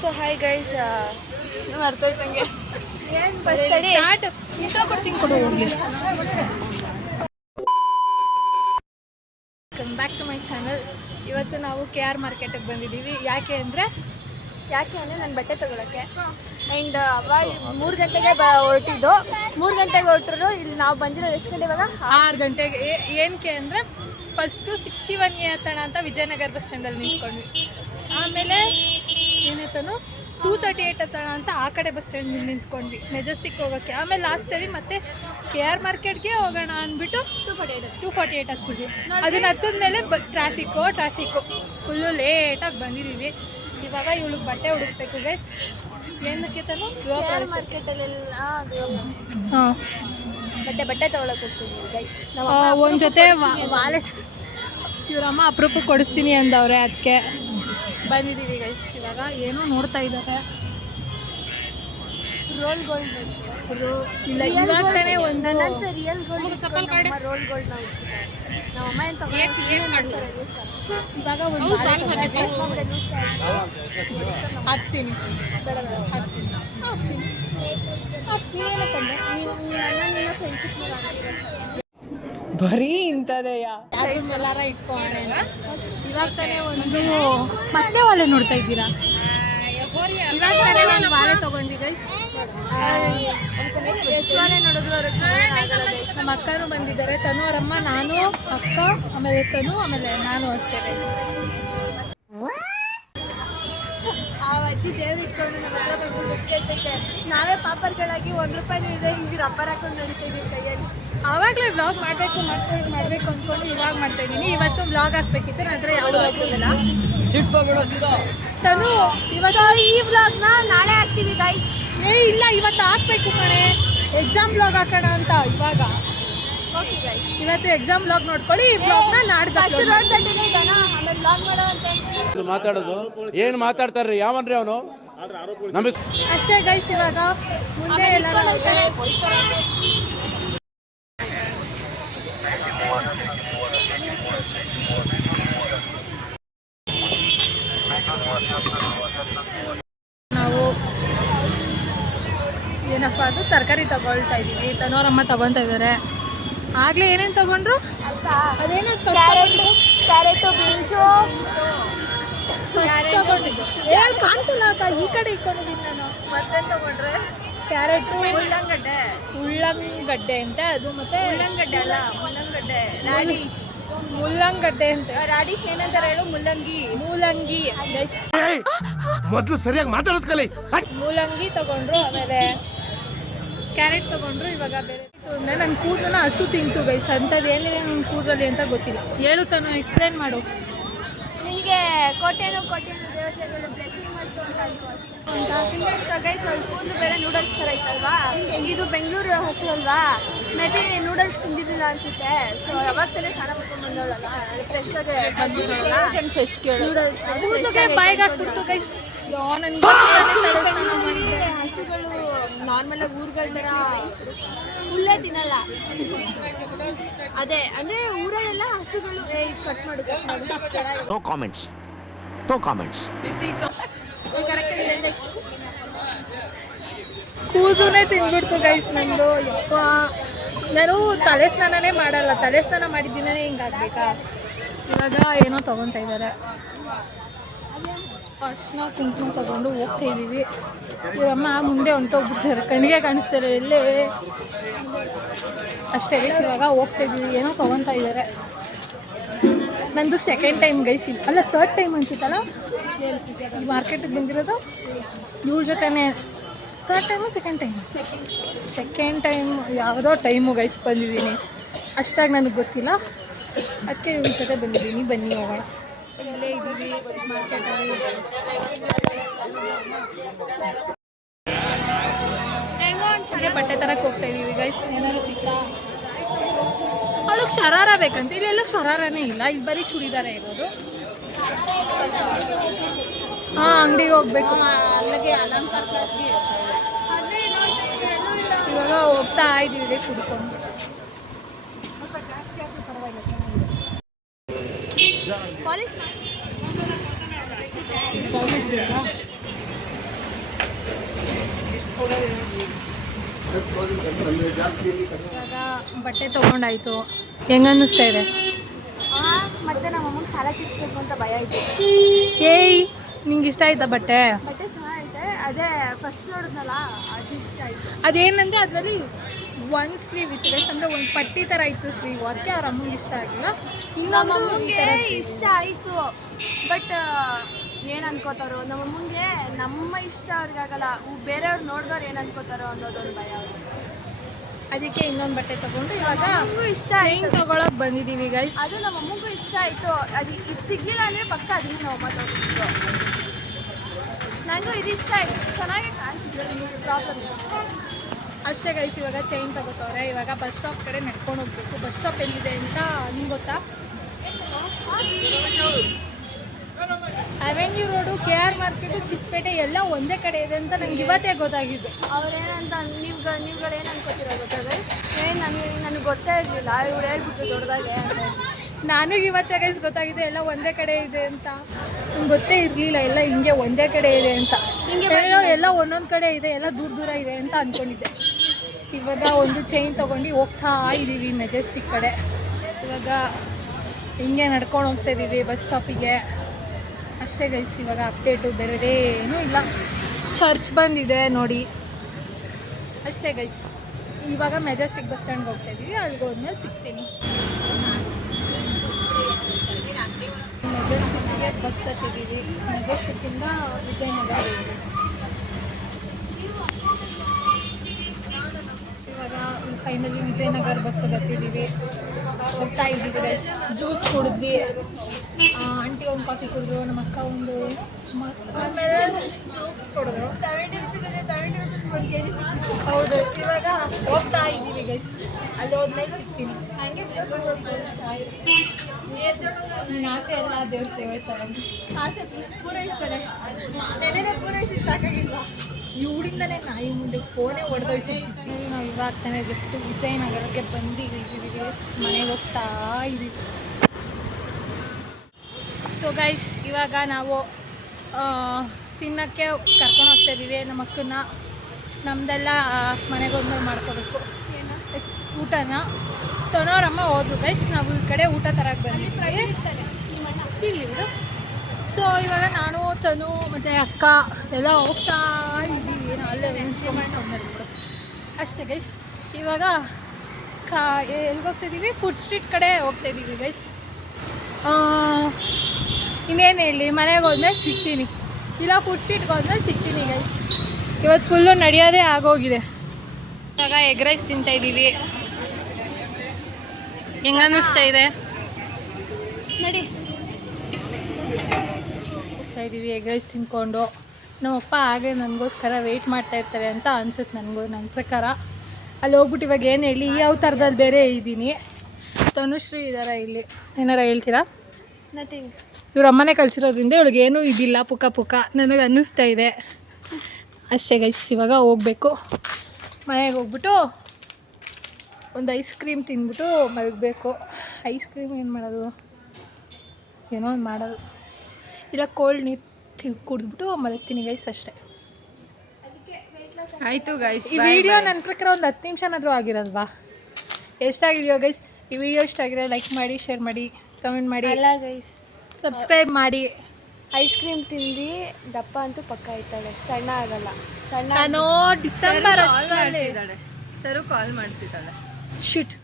So hi guys, ಅರ್ಥಾಯ್ತಂಗೆ ಏನು first ಕಡೆ start intro ಕೊಡ್ತೀನಿ ಕೊಡು ಹೋಗಿ. Welcome back to my channel. ಇವತ್ತು ನಾವು KR ಮಾರ್ಕೆಟಿಗೆ ಬಂದಿದ್ದೀವಿ. ಯಾಕೆ ಅಂದರೆ ನಾನು ಬಟ್ಟೆ ತೊಗೊಳಕ್ಕೆ. ಆ್ಯಂಡ್ ಅವಾಗ 3 ಗಂಟೆಗೆ ಹೊರಟಿದ್ದು. 3 ಗಂಟೆಗೆ ಹೊರಟರು. ಇಲ್ಲಿ ನಾವು ಬಂದಿರೋದು ಎಷ್ಟು ಗಂಟೆ ಇವಾಗ? 6 ಗಂಟೆಗೆ. ಏನಕ್ಕೆ ಅಂದರೆ ಫಸ್ಟು 61A ಹತ್ತಣ ಅಂತ ವಿಜಯನಗರ ಬಸ್ ಸ್ಟ್ಯಾಂಡಲ್ಲಿ ನಿಂತ್ಕೊಂಡ್ವಿ. ಆಮೇಲೆ ಏನಾಯ್ತನು 238 ಹತ್ತಣ ಅಂತ ಆ ಕಡೆ ಬಸ್ ಸ್ಟ್ಯಾಂಡ್ ನಿಂತ್ಕೊಂಡ್ವಿ ಮೆಜೆಸ್ಟಿಕ್ ಹೋಗೋಕ್ಕೆ. ಆಮೇಲೆ ಲಾಸ್ಟಲ್ಲಿ ಮತ್ತೆ KR ಮಾರ್ಕೆಟ್ಗೆ ಹೋಗೋಣ ಅಂದ್ಬಿಟ್ಟು 248 ಹತ್ಬಿಟ್ವಿ. ಅದನ್ನ ಹತ್ತಿದ ಮೇಲೆ ಟ್ರಾಫಿಕ್ಕು ಫುಲ್ಲು ಲೇಟಾಗಿ ಬಂದಿದ್ದೀವಿ. ಇವಾಗ ಇವಳಿಗೆ ಬಟ್ಟೆ ಹುಡುಕ್ಬೇಕು ಗೈಸ್. ಏನಕ್ಕೆ ತಾನು ಮಾರ್ಕೆಟಲ್ಲೆಲ್ಲ ಹಾಂ ಬಟ್ಟೆ ತೊಗೊಳಕ್ಕೆ ಹೋಗ್ತೀವಿ ಗೈಸ್. ಒಂದು ಜೊತೆ ವಾಲೆಟ್ ಇವರಮ್ಮ ಅಪರೂಪಕ್ಕೆ ಕೊಡಿಸ್ತೀನಿ ಅಂದವ್ರೆ, ಅದಕ್ಕೆ ಬಂದಿದ್ದೀವಿ ಗೈಸ್. ಇವಾಗ ಏನೋ ನೋಡ್ತಾ ಇದ್ದಾರೆ. ರೋಲ್ ಗೋಲ್ಡ್ ಇಲ್ಲ ಇವಾಗ ತಾನೇ ಒಂದು ರಿಯಲ್ ಗೋಲ್ಡ್ ಚಪ್ಪಲ್ ಕಾಡಿ ರೋಲ್ ಗೋಲ್ಡ್ ನಾವು ಅಮ್ಮ ಏನು ಮಾಡ್ತಾರೆ ಇವಾಗ ಒಂದು ಹಾಕ್ತೀನಿ ಏನಕ್ಕಂದ್ರೆ ಬರೀ ಇಂಥದೆಯಾ ಎಲ್ಲಾರ ಇಟ್ಕೋಣ. ಇವಾಗ ತಾನೇ ಒಂದು ಮತ್ತೆ ವಾಲೆ ನೋಡ್ತಾ ಇದ್ದೀರಾ? ಇವಾಗ ತಾನೇ ಒಂದು ವಾಲೆ ತೊಗೊಂಡ್ವಿ ಗೈಸ್. ಎಷ್ಟು ವಾಲೆ ನೋಡಿದ್ರು ನಮ್ಮ ಅಕ್ಕನೂ ಬಂದಿದ್ದಾರೆ. ತನು ಅವರಮ್ಮ, ನಾನು, ಅಕ್ಕ, ಆಮೇಲೆ ತನು, ಆಮೇಲೆ ನಾನು ಅಷ್ಟೇ ಗೈಸ್. ಆ ಅಜ್ಜಿ ದೇವ್ರು ಇಟ್ಕೊಂಡು ನಮ್ಮ ಹತ್ರ ಬಂದು ದುಡ್ಡು ಕೇಳ್ತೈತೆ. ನಾವೇ ಪಾಪರ್ಗಳಾಗಿ ₹1 ಇದೆ ಹಿಂಗೆ ರಬ್ಬರ್ ಹಾಕೊಂಡು ನಡೀತಿದ್ದೀವಿ ಕೈಯಲ್ಲಿ. ಆವಾಗಲೇ ವ್ಲಾಗ್ ಮಾಡಬೇಕು ಅಂದ್ಕೊಂಡು ಇವಾಗ ಮಾಡ್ತಾ ಇದ್ದೀನಿ. ಇವತ್ತು ವ್ಲಾಗ್ ಹಾಕ್ಬೇಕಿತ್ತು, ನನ್ನ ಹತ್ರ ಯಾವುದು ಆಗಿಲ್ಲ. ತನು ಇವಾಗ ಈ ವ್ಲಾಗ್ನ ನಾಳೆ ಹಾಕ್ತೀವಿ ಗೈಸ್. ಇಲ್ಲ ಇವತ್ತು ಹಾಕ್ಬೇಕು ಕಣೆ, ಎಕ್ಸಾಮ್ ವ್ಲಾಗ್ ಹಾಕೋಣ ಅಂತ. ಇವಾಗ ಓಕೆ ಗೈಸ್, ಇವತ್ತು ಎಕ್ಸಾಮ್ ವ್ಲಾಗ್ ನೋಡ್ಕೊಳ್ಳಿ. ಈ ವ್ಲಾಗ್ನ ನಾಡ್ದು ರೋಡ್ ದಂಡಿದೆ ಇದ್ದಾನ, ಆಮೇಲೆ ವ್ಲಾಗ್ ಮಾಡೋ ಅಂತ ಮಾತಾಡೋದು ಏನು ಮಾತಾಡ್ತಾರ್ರಿ? ಯಾವನ್ರಿ ಅವನು? ಅಷ್ಟೇ ಗೈಸ್. ಇವಾಗ ಮುಂದೆ ಎಲ್ಲ ನಾವು ಏನಪ್ಪ ಅದು ತರಕಾರಿ ತಗೊಳ್ತಾ ಇದ್ದೀವಿ. ತನ್ನೋರಮ್ಮ ತಗೊತಾ ಇದ್ದಾರೆ. ಆಗಲೇ ಏನೇನು ತಗೊಂಡ್ರು? ಅದೇನೋ ಕ್ಯಾರೆಟು, ಬೀನ್ಸು ತಗೊಂಡಿದ್ದು ಏನು ಕಾಣ್ತಿಲ್ಲ ಅಕ್ಕ. ಈ ಕಡೆ ಇಟ್ಕೊಂಡಿದ್ದೀನಿ ನಾನು. ಮತ್ತೆ ತಗೊಂಡ್ರೆ ಕ್ಯಾರೆಟು, ಉಳ್ಳಂಗಡ್ಡೆ ಅಂತ ಅದು, ಮತ್ತೆ ಉಳ್ಳಂಗಡ್ಡೆ ಅಲ್ಲ, ಮುಲ್ಲಂಗಡ್ಡೆ, ರಾಡಿಶ್, ಮುಲ್ಲಂಗಡ್ಡೆ ಅಂತ. ರಾಡಿಶ್ ಏನಂತಾರೆ ಹೇಳು? ಮೂಲಂಗಿ ಮೊದಲು ಸರಿಯಾಗಿ ಮಾತಾಡೋದು ಕಲಿ. ಮೂಲಂಗಿ ತಗೊಂಡ್ರು, ಆಮೇಲೆ ಕ್ಯಾರೆಟ್ ತಗೊಂಡ್ರು. ಇವಾಗ ಬೇರೆ ನನ್ನ ಕೂದಲನ್ನ ಹಸು ತಿಂತು ಗೈಸ್. ಅಂಥದ್ದು ಏನಿದೆ ನನ್ನ ಕೂದಲಲ್ಲಿ ಅಂತ ಗೊತ್ತಿಲ್ಲ. ಹೇಳು ತಾನು, ಎಕ್ಸ್ಪ್ಲೇನ್ ಮಾಡು. ನಿನಗೆ ಕೋಟೆನೋ ದೇವತೆಗಳು ಬ್ಲೆಸ್ಸಿಂಗ್ ಮಾಡ್ತು ಅಂತ ಅನ್ಕೋ ಗೈಸ್. ಕೂದಲು ಬೇರೆ ನೂಡಲ್ಸ್ ಥರ ಐತಲ್ವಾ? ಇದು ಬೆಂಗಳೂರು ಹಸು ಅಲ್ವಾ? ಮತ್ತೆ ನೂಡಲ್ಸ್ ತಿಂದಿದ್ದಿಲ್ಲ ಅನ್ಸುತ್ತೆ. ಸೊ ಯಾವಾಗ ತಾನೇ ಸ್ನಾನ ಮಾಡ್ಕೊಂಡು ಬಂದವಳಲ್ಲ, ಫ್ರೆಶ್ ಆಗಿ ಬಂದಿದ್ದಲ್ಲ. ಎಷ್ಟು ಕೇಳು, ನೂಡಲ್ಸ್ ಕೂದಲಿಗೆ ಬಾಯಿಗೆ ಹಾಕ್ಬಿಡ್ತು ಗೈಸ್. ಹಸುಗಳು ನಾರ್ಮಲ್ ಆಗಿ ಊರುಗಳ ಥರ ಹುಲ್ಲೇ ತಿನ್ನಲ್ಲ. ಅದೇ ಅಂದರೆ ಊರಲ್ಲೆಲ್ಲ ಹಸುಗಳು ಕಟ್ ಮಾಡೋದು. No comments. ಕೂದಲೇ ತಿಂದ್ಬಿಡ್ತು ಗೈಸ್ ನಂದು. ಯಪ್ಪ, ನಾನು ತಲೆ ಸ್ನಾನನೇ ಮಾಡಲ್ಲ. ತಲೆ ಸ್ನಾನ ಮಾಡಿದ್ದೀನೇ ಹಿಂಗಾಗ್ಬೇಕಾ? ಇವಾಗ ಏನೋ ತೊಗೊತಾ ಇದ್ದಾರೆ. ಅರ್ಶಿನ ಕುಂಕುಮ ತಗೊಂಡು ಹೋಗ್ತಾ ಇದ್ದೀವಿ. ಇವರಮ್ಮ ಮುಂದೆ ಹೊಂಟೋಗ್ಬಿಡ್ತಾರೆ, ಕಣ್ಣಿಗೆ ಕಾಣಿಸ್ತಾರೆ ಎಲ್ಲೇ. ಅಷ್ಟೇ ಗೈಸ್, ಇವಾಗ ಹೋಗ್ತಾ ಇದ್ದೀವಿ. ಏನೋ ತೊಗೊತಾ ಇದ್ದಾರೆ. ನಂದು ಸೆಕೆಂಡ್ ಟೈಮ್ ಗೈಸ್, ಅಲ್ಲ ಥರ್ಡ್ ಟೈಮ್ ಅನ್ಸುತ್ತಲ್ಲ ಈ ಮಾರ್ಕೆಟಿಗೆ ಬಂದಿರೋದು. ಇವಳ ಜೊತೆನೇ ಥರ್ಡ್ ಟೈಮು ಸೆಕೆಂಡ್ ಟೈಮ್ ಯಾವುದೋ ಟೈಮು ಗೈಸ್ ಬಂದಿದ್ದೀನಿ. ಅಷ್ಟಾಗಿ ನನಗೆ ಗೊತ್ತಿಲ್ಲ, ಅದಕ್ಕೆ ಇವಳ ಜೊತೆ ಬಂದಿದ್ದೀನಿ. ಬನ್ನಿ ಹೋಗೋಣ. ಇಲ್ಲೇ ಇದ್ದೀವಿ ಮಾರ್ಕೆಟಲ್ಲಿ. ಹಾಗೆ ಬಟ್ಟೆ ತರಕ್ಕೆ ಹೋಗ್ತಾ ಇದ್ದೀವಿ ಗೈಸ್. ಏನಾದ್ರು ಸಿಗ್ತಾ? ಅವಳಿಗೆ ಶರಾರ ಬೇಕಂತ. ಇಲ್ಲೆಲ್ಲ ಶರಾರನೇ ಇಲ್ಲ, ಇಲ್ಲಿ ಬರೀ ಚೂಡಿದಾರ ಇರೋದು. ಹಾಂ, ಅಂಗಡಿಗೆ ಹೋಗ್ಬೇಕು. ಅಲ್ಲಿಗೆ ಇವಾಗ ಹೋಗ್ತಾ ಇದ್ದೀವಿ ಗೈಸ್ ಹುಡ್ಕೊಂಡು. ಇವಾಗ ಬಟ್ಟೆ ತೊಗೊಂಡಾಯ್ತು, ಹೆಂಗೆ ಅನ್ನಿಸ್ತಾ ಇದೆ? ಮತ್ತೆ ನಮ್ಮ ಅಮ್ಮಗೆ ಸಾಲ ತೀರಿಸ್ಬೇಕು ಅಂತ ಭಯ ಇದೆ. ಏಯ್, ನಿಂಗೆ ಇಷ್ಟ ಆಯ್ತಾ ಬಟ್ಟೆ? ಬಟ್ಟೆ ಚೆನ್ನಾಗೈತೆ, ಅದೇ ಫಸ್ಟ್ ನೋಡಿದ್ನಲ್ಲ ಅದು ಇಷ್ಟ ಆಯಿತು. ಅದೇನಂದರೆ ಅದರಲ್ಲಿ ಒಂದು ಸ್ಲೀವ್ ಇತ್ತು ಗೈಸ್, ಅಂದರೆ ಒಂದು ಪಟ್ಟಿ ಥರ ಇತ್ತು ಸ್ಲೀವ್, ಅದಕ್ಕೆ ಅವ್ರ ಅಮ್ಮಂಗೆ ಇಷ್ಟ ಆಗಿಲ್ಲ. ನಮ್ಮ ಇನ್ನೊಂದು ಈ ಅಮ್ಮಂಗೆ ಥರ ಇಷ್ಟ ಆಯಿತು, ಬಟ್ ಏನು ಅನ್ಕೋತಾರೋ ನಮ್ಮ ಅಮ್ಮಂಗೆ ನಮ್ಮ ಇಷ್ಟ ಅವ್ರಿಗಾಗಲ್ಲ, ಬೇರೆಯವ್ರು ನೋಡಿದವ್ರು ಏನು ಅನ್ಕೋತಾರೋ ಅನ್ನೋದೊಂದು ಭಯ ಅವ್ರಿಗೆ. ಅದಕ್ಕೆ ಇನ್ನೊಂದು ಬಟ್ಟೆ ತೊಗೊಂಡು ಇವಾಗ ನಮಗೂ ಇಷ್ಟ ಚೈನ್ ಆಯಿತು, ತೊಗೊಳಕ್ಕೆ ಬಂದಿದ್ದೀವಿ ಗೈಸ್. ಅದು ನಮ್ಮ ಅಮ್ಮಗೂ ಇಷ್ಟ ಆಯಿತು. ಅದು ಇದು ಸಿಗಲಿಲ್ಲ ಅಂದರೆ ಪಕ್ಕ ಅದನ್ನು ನಮ್ಮ ಅಮ್ಮ ತಗೊಂಡಿದ್ದು. ನನಗೂ ಇದು ಇಷ್ಟ ಆಯಿತು, ಚೆನ್ನಾಗಿ ಕಾಣ್ತಿದ್ರು, ಪ್ರಾಬ್ಲಮ್ ಅಷ್ಟೇ ಗೈಸ್. ಇವಾಗ ಚೈನ್ ತಗೋತವ್ರೆ. ಇವಾಗ ಬಸ್ ಸ್ಟಾಪ್ ಕಡೆ ನಡ್ಕೊಂಡು ಹೋಗ್ಬೇಕು. ಬಸ್ ಸ್ಟಾಪ್ ಎಲ್ಲಿದೆ ಅಂತ ನಿಂಗೆ ಗೊತ್ತಾ? Avenue road, K R market, Chickpet ಎಲ್ಲ ಒಂದೇ ಕಡೆ ಇದೆ ಅಂತ ನಂಗೆ ಇವತ್ತೇ ಗೊತ್ತಾಗಿದ್ದು. ಅವ್ರೇನಂತ ನೀವುಗಳು ಏನು ಅನ್ಕೋತಿರೋ ಗೊತ್ತಾದ್ರೆ ನನಗೆ ಗೊತ್ತೇ ಇರಲಿಲ್ಲ, ಇವ್ರು ಹೇಳ್ಬಿಟ್ರು ದೊಡ್ಡದಾಗೆ ಅಂತ. ನನಗೆ ಇವತ್ತೇ ಗೈಸ್ ಗೊತ್ತಾಗಿದೆ ಎಲ್ಲ ಒಂದೇ ಕಡೆ ಇದೆ ಅಂತ. ನಂಗೆ ಗೊತ್ತೇ ಇರಲಿಲ್ಲ ಎಲ್ಲ ಹಿಂಗೆ ಒಂದೇ ಕಡೆ ಇದೆ ಅಂತ. ಹಿಂಗೆ ಎಲ್ಲ ಒಂದೊಂದು ಕಡೆ ಇದೆ, ಎಲ್ಲ ದೂರ ದೂರ ಇದೆ ಅಂತ ಅಂದ್ಕೊಂಡಿದ್ದೆ. ಇವಾಗ ಒಂದು ಚೈನ್ ತೊಗೊಂಡು ಹೋಗ್ತಾ ಇದ್ದೀವಿ ಮೆಜೆಸ್ಟಿಕ್ ಕಡೆ. ಇವಾಗ ಹಿಂಗೆ ನಡ್ಕೊಂಡು ಹೋಗ್ತಾ ಇದ್ದೀವಿ ಬಸ್ ಸ್ಟಾಪಿಗೆ. ಅಷ್ಟೇ ಗೈಸ್, ಇವಾಗ ಅಪ್ಡೇಟು ಬೇರೆದೇನೂ ಇಲ್ಲ. ಚರ್ಚ್ ಬಂದಿದೆ ನೋಡಿ, ಅಷ್ಟೇ ಗೈಸ್. ಇವಾಗ ಮೆಜೆಸ್ಟಿಕ್ ಬಸ್ ಸ್ಟ್ಯಾಂಡ್ಗೆ ಹೋಗ್ತಾ ಇದ್ದೀವಿ, ಅಲ್ಲಿಗೆ ಹೋದ್ಮೇಲೆ ಸಿಗ್ತೀನಿ. ಮೆಜೆಸ್ಟಿಕ್ಕಿಗೆ ಬಸ್ ಹತ್ತಿದ್ದೀವಿ. ಮೆಜೆಸ್ಟಿಕ್ಕಿಂದ ವಿಜಯನಗರ. ಇವಾಗ ಫೈನಲಿ ವಿಜಯನಗರ ಬಸ್ಸಿಗೆ ಹತ್ತಿದ್ದೀವಿ, ಹೋಗ್ತಾ ಇದ್ದೀವಿ ಗೈಸ್. ಜ್ಯೂಸ್ ಕುಡಿದ್ವಿ, ಆಂಟಿ ಒಂದು ಕಾಫಿ ಕುಡಿದ್ರು, ನಮ್ಮ ಅಕ್ಕ ಒಂದು ಆಮೇಲೆ ಜ್ಯೂಸ್ ಕುಡಿದ್ರು. 70 ರುಪೀಸ್ ಇದೆ, 70 ರುಪೀಸ್ 1 kg ಸಿಕ್ಕಿತ್ತು. ಹೌದು, ಇವಾಗ ಹೋಗ್ತಾ ಇದ್ದೀವಿ ಗೈಸ್. ಅಲ್ಲಿ ಹೋದ್ಮೇಲೆ ಸಿಗ್ತೀನಿ. ಹಾಗೆ ನಿನ್ನ ಆಸೆ ಎಲ್ಲ ದೇವ್ರ ಸೇವೆ ಸರ್. ಆಸೆ ಪೂರೈಸ್ತಾರೆ, ನೆನೆನೆ ಪೂರೈಸಿ ಸಾಕಾಗಿಲ್ಲ. ಇವರಿಂದನೇ ನಾಯಿ ಮುಂದೆ ಫೋನೇ ಹೊಡೆದೋಯ್ತು. ನಾವು ಇವಾಗ ತಾನೇ ಜಸ್ಟ್ ವಿಜಯನಗರಕ್ಕೆ ಬಂದು ಇಳಿದಿದ್ದೀವಿ, ಮನೆಗೆ ಹೋಗ್ತಾ ಇದ್ದೀವಿ. ಸೊ ಗೈಸ್, ಇವಾಗ ನಾವು ತಿನ್ನೋಕ್ಕೆ ಕರ್ಕೊಂಡು ಹೋಗ್ತಾ ಇದ್ದೀವಿ ನಮ್ಮ ಅಕ್ಕನ್ನ. ನಮ್ಮದೆಲ್ಲ ಮನೆಗೆ ಹೋದ್ಮೇಲೆ ಮಾಡ್ಕೋಬೇಕು ಊಟನ. ತನೋರಮ್ಮ ಹೋದ್ರು ಗೈಸ್, ನಾವು ಈ ಕಡೆ ಊಟ ತರಕ್ಕೆ ಬಂದಿದ್ದೀವಿ ಇಲ್ಲಿ. ಸೊ ಇವಾಗ ನಾನು, ತನು ಮತ್ತು ಅಕ್ಕ ಎಲ್ಲ ಹೋಗ್ತಾ ಇದ್ದೀವಿ. ಅಲ್ಲೇ ಮಾಡ್ಕೊಂಡು ಅಷ್ಟೇ ಗೈಸ್. ಇವಾಗ ಎಲ್ಲಿಗೆ ಹೋಗ್ತಾಯಿದ್ದೀವಿ? ಫುಡ್ ಸ್ಟ್ರೀಟ್ ಕಡೆ ಹೋಗ್ತಾಯಿದ್ದೀವಿ ಗೈಸ್. ಇನ್ನೇನು ಹೇಳಿ, ಮನೆಗೆ ಹೋದ್ಮೇಲೆ ಸಿಗ್ತೀನಿ, ಇಲ್ಲ ಫುಡ್ ಸ್ಟ್ರೀಟ್ಗೆ ಹೋದ್ಮೇಲೆ ಸಿಗ್ತೀನಿ ಗೈಸ್. ಇವತ್ತು ಫುಲ್ಲು ನಡೆಯೋದೇ ಆಗೋಗಿದೆ. ಇವಾಗ ಎಗ್ ರೈಸ್ ತಿಂತಾಯಿದ್ದೀವಿ. ಹೆಂಗೆ ಅನ್ನಿಸ್ತಾ ಇದೆ? ನಡಿ ಇದ್ದೀವಿ ಎಗ್ ರೈಸ್ ತಿನ್ಕೊಂಡು. ನಮ್ಮಪ್ಪ ಹಾಗೆ ನನಗೋಸ್ಕರ ವೆಯ್ಟ್ ಮಾಡ್ತಾ ಇರ್ತಾರೆ ಅಂತ ಅನ್ಸುತ್ತೆ ನನಗೂ, ನನ್ನ ಪ್ರಕಾರ. ಅಲ್ಲಿ ಹೋಗ್ಬಿಟ್ಟು ಇವಾಗ ಏನು ಹೇಳಿ, ಯಾವ ಥರದಲ್ಲಿ ಬೇರೆ ಇದ್ದೀನಿ. ತನುಶ್ರೀ ಇದ್ದಾರೆ ಇಲ್ಲಿ, ಏನಾರ ಹೇಳ್ತೀರಾ? ನಥಿಂಗ್. ಇವ್ರ ಅಮ್ಮನೇ ಕಳಿಸಿರೋದ್ರಿಂದ ಇವಳಿಗೆ ಏನೂ ಇದಿಲ್ಲ, ಪುಕ್ಕ ಪುಕ್ಕ ನನಗೆ ಅನ್ನಿಸ್ತಾ ಇದೆ. ಅಷ್ಟೇ ಗೈಸ್, ಇವಾಗ ಹೋಗ್ಬೇಕು. ಮನೆಗೆ ಹೋಗ್ಬಿಟ್ಟು ಒಂದು ಐಸ್ ಕ್ರೀಮ್ ತಿಂದ್ಬಿಟ್ಟು ಮಲಗಬೇಕು. ಐಸ್ ಕ್ರೀಮ್ ಏನು ಮಾಡೋದು, ಏನೋ ಒಂದು ಮಾಡೋದು, ಇಲ್ಲ ಕೋಲ್ಡ್ ನೀರು ಕುಡಿದ್ಬಿಟ್ಟು ಮಲಗ್ತೀನಿ ಗೈಸ್. ಅಷ್ಟೇ. ಆಯಿತು ಗೈಸ್, ಈ ವಿಡಿಯೋ ನನ್ನ ಪ್ರಕಾರ ಒಂದು 10 ನಿಮಿಷನಾದರೂ ಆಗಿರೋಲ್ವಾ? ಎಷ್ಟಾಗಿದೆಯೋ ಗೈಸ್? ಈ ವಿಡಿಯೋ ಇಷ್ಟ ಆಗಿದೆ ಲೈಕ್ ಮಾಡಿ, ಶೇರ್ ಮಾಡಿ, ಕಮೆಂಟ್ ಮಾಡಿ, ಅಲ್ಲ ಗೈಸ್, ಸಬ್ಸ್ಕ್ರೈಬ್ ಮಾಡಿ. ಐಸ್ ಕ್ರೀಮ್ ತಿಂದು ದಪ್ಪ ಅಂತೂ ಪಕ್ಕ ಇರ್ತಾಳೆ, ಸಣ್ಣ ಆಗಲ್ಲ. ಸಣ್ಣ ನಾನು ಡಿಸೆಂಬರ್ ಸರು ಕಾಲ್ ಮಾಡ್ತಿದ್ದಾಳೆ. ಶಿಟ್.